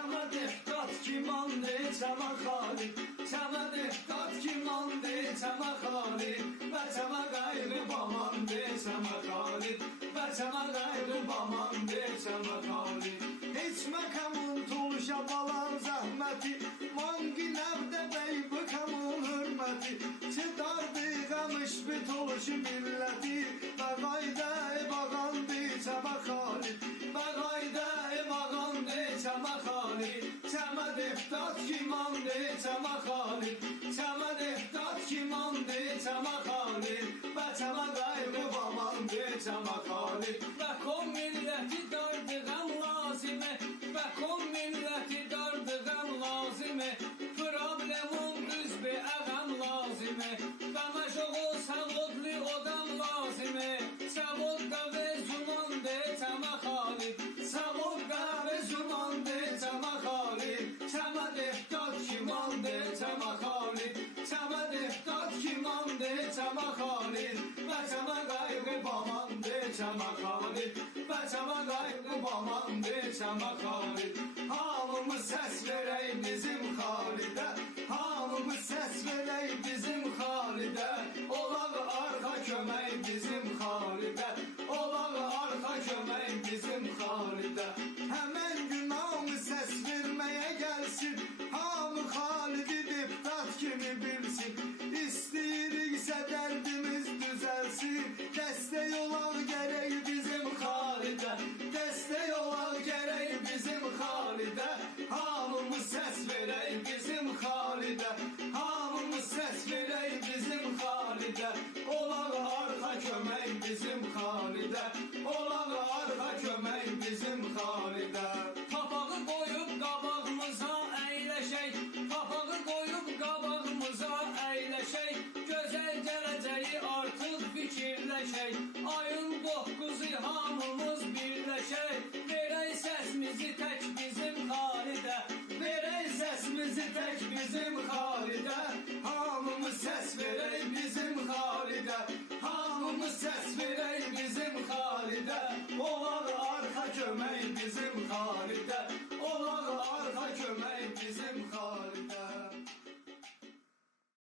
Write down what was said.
Çamadet kimandı çama Halid, Çamadet kimandı çama Halid, ve çama gayrı bamandı çama Halid, ve çama gayrı bamandı çama Halid. Hiç makamın tuluşa balan zahmeti, mangi nevde bey bıkamın hürmeti, çıdardı gamış bir tuluşu milleti, ve gayda bağandı çama Halid, ve gayda bağandı çama Halid. Çamadet kimandı çama Halid, Çamadet kimandı çama Halid, ve çama gayrı bamandı çama Halid. Ve kom milleti dardı gam lazime, ve kom milleti dardı gam lazime, problemun düz bir ağam lazime, ve meşoğu savudlu odam lazime, savudda ve zumandı çama Halid, savudda ve zumandı çama Halid. Çamadet kimandı çama Halid, Çamadet kimandı çama Halid, ve çama gayrı bamandı çama Halid, ve çama gayrı bamandı çama Halid. Hamımız ses verey bizim Halid'e, hamımız ses verey bizim Halid'e, olaq arka kömək bizim Halid'e, olaq arka kömək bizim Halid'e. Hemen gün hamı ses vermeye gelsin, hamı Halid'i diptat kimi bilsin, İstəyiriksə dərdimiz düzelsin, dəstək olaq gərək bizim Halid'e, dəstək olaq gərək bizim Halid'e. Hamımız ses verək bizim Halid'e, hamımız ses verək bizim Halid'e, olaq arka kömək bizim Halid'e, olaq arka kömək bizim Halid'e. Papağı koyup qabağımıza əyləşək, papağı koyup qabağımıza əyləşək, gözəl gələcəyi artıq fikirləşək, ayın 9'u hamımız birləşək, verək səsimizi tək bizim Halid'e, verək səsimizi tək bizim Halid'e. Hamımız səs verək bizim Halid'e, hamımız səs verək bizim Halid'e, olaq